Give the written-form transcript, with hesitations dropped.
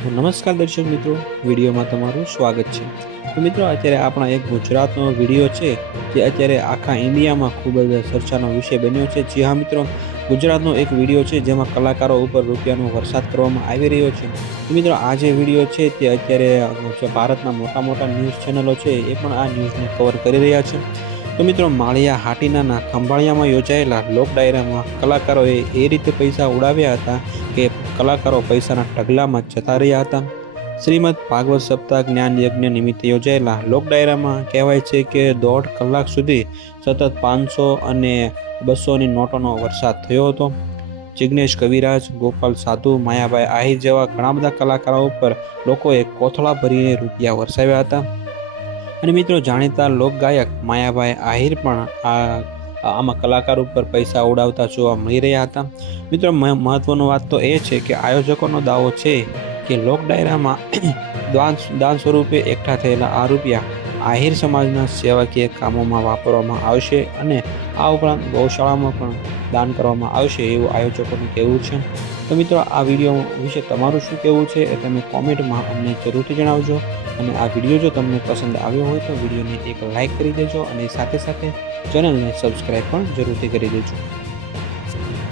નમસ્કાર દર્શક મિત્રો, વિડીયોમાં તમારું સ્વાગત છે। તો મિત્રો, અત્યારે આપણા એક ગુજરાતનો વિડીયો છે જે અત્યારે આખા ઇન્ડિયામાં ખૂબ જ ચર્ચાનો વિષય બન્યો છે। જી હા મિત્રો, ગુજરાતનો એક વિડીયો છે જેમાં કલાકારો ઉપર રૂપિયાનો વરસાદ કરવામાં આવી રહ્યો છે। તો મિત્રો, આ જે વિડીયો છે તે અત્યારે જે ભારતના મોટા મોટા ન્યૂઝ ચેનલો છે એ પણ આ ન્યૂઝને કવર કરી રહ્યા છે। તો મિત્રો, માળિયા હાટીનાના ખંભાળિયામાં યોજાયેલા લોક ડાયરામાં કલાકારોએ એ રીતે પૈસા ઉડાવ્યા હતા કે કલાકારો પૈસાના ઢગલામાં જતા રહ્યા હતા। શ્રીમદ ભાગવત સપ્તાહ જ્ઞાન યજ્ઞ નિમિત્તે યોજાયેલા લોક ડાયરામાં કહેવાય છે કે 1.5 કલાક સુધી સતત 500 અને 200ની નોટોનો વરસાદ થયો હતો। જિગ્નેશ કવિરાજ, ગોપાલ સાધુ, માયાભાઈ આહિર જેવા ઘણા બધા કલાકારો ઉપર લોકોએ કોથળા ભરીને રૂપિયા વરસાવ્યા હતા। અને મિત્રો, જાણીતા લોકગાયક માયાભાઈ આહિર પણ આમાં કલાકાર ઉપર પૈસા ઉડાવતા જોવા મળી રહ્યા હતા। મિત્રો, મહત્વની વાત તો એ છે કે આયોજકોનો દાવો છે કે લોક ડાયરામાં દાન સ્વરૂપે એકઠા થયેલા આ રૂપિયા આહિર સમાજના સેવાકીય કામોમાં વાપરવામાં આવશે અને આ ઉપરાંત ગૌશાળામાં પણ દાન કરવામાં આવશે એવું આયોજકોનું કહેવું છે। તો મિત્રો, આ વિડીયો વિશે તમારું શું કહેવું છે એ તમે કોમેન્ટમાં અમને જરૂરથી જણાવજો। અને આ વિડીયો જો તમને પસંદ આવ્યો હોય તો વિડીયોને એક લાઇક કરી દેજો અને સાથે સાથે ચેનલને સબસ્ક્રાઈબ પણ જરૂરથી કરી દેજો।